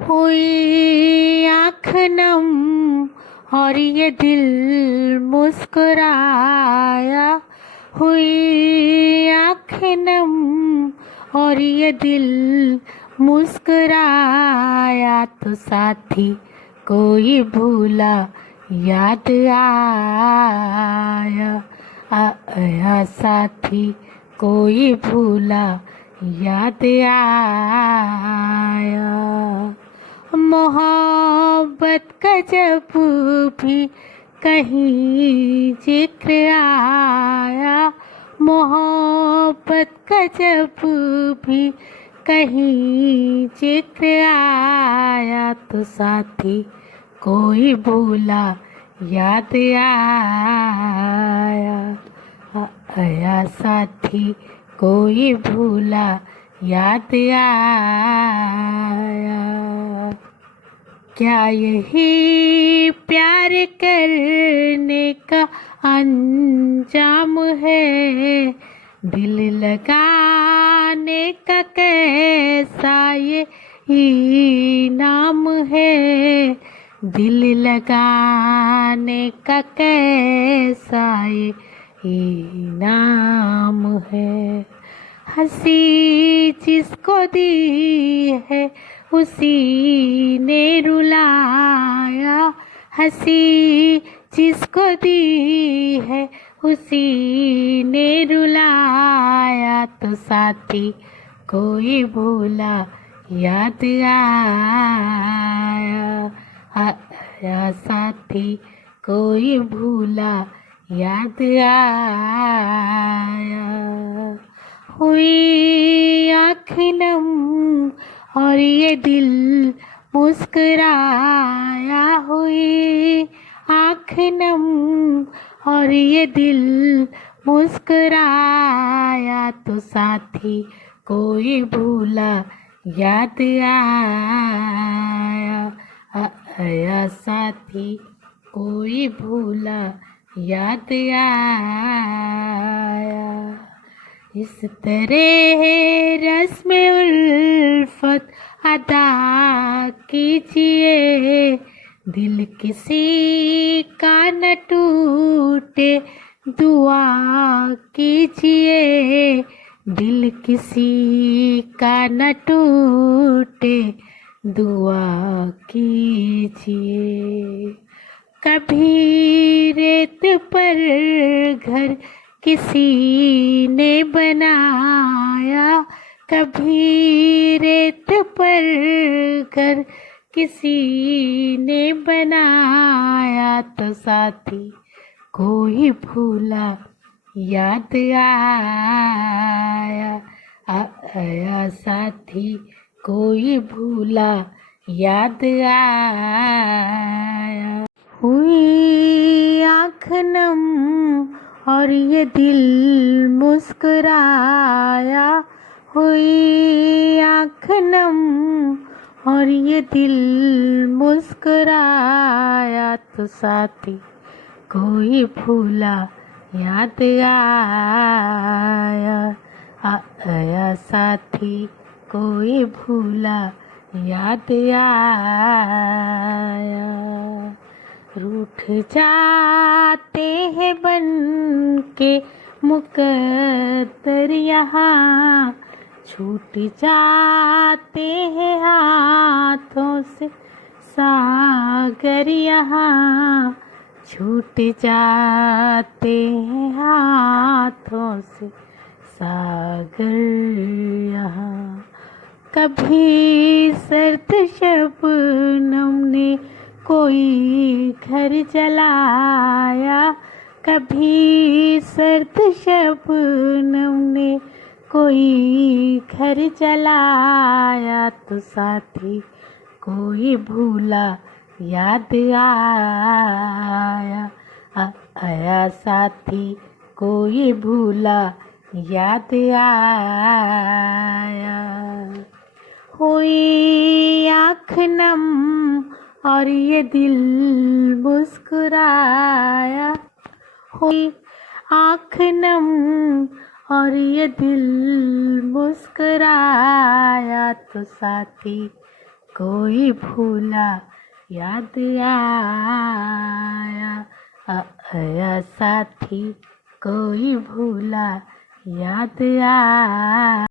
हुई आँख नम और ये दिल मुस्कुराया। हुई आँख नम और ये दिल मुस्कुराया। तो साथी कोई भूला याद आया। आया साथी कोई भूला याद आया। मोहब्बत का जब भी कहीं जिक्र आया। मोहब्बत का जब भी कहीं जिक्र आया। तो साथी कोई भूला याद आया। आया साथी कोई भूला याद आया। क्या यही प्यार करने का अंजाम है? दिल लगाने का कैसा ये इनाम है? दिल लगाने का कैसा ये इनाम है? हंसी जिसको दी है उसी ने रुलाया। हंसी जिसको दी है उसी ने रुलाया। तो साथी कोई भूला याद आया। आया साथी कोई भूला याद आया। हुई आँख नम और ये दिल मुस्कुराया। हुई आँख नम और ये दिल मुस्कुराया। तो साथी कोई भूला याद आया। आया साथी कोई भूला याद आया। इस तरह रस्म उल्फत अदा कीजिए। दिल किसी का न टूटे दुआ कीजिए। दिल किसी का न टूटे दुआ कीजिए। कभी रेत पर घर किसी ने बनाया। कभी रेत पर घर किसी ने बनाया। तो साथी कोई भूला याद आया। आया साथी कोई भूला याद आया। हुई आँख नम और ये दिल मुस्कुराया। हुई आँख नम और ये दिल मुस्कुराया। तो साथी कोई भूला याद आया। आया साथी कोई भूला याद आया। रूठ जाते हैं बन के मुकद्दर यहाँ। छूट जाते हैं हाथों से सागर यहाँ। छूट जाते हैं हाथों से सागर यहाँ। कभी सर्द शबनम ने कोई घर जलाया। कभी सर्द शबनम ने कोई घर जलाया। तो साथी कोई भूला याद आया। आया साथी कोई भूला याद आया। हुई आँख नम और ये दिल मुस्कुराया। हुई आँख नम और ये दिल मुस्कुराया। तो साथी कोई भूला याद आया, आया साथी कोई भूला याद आया।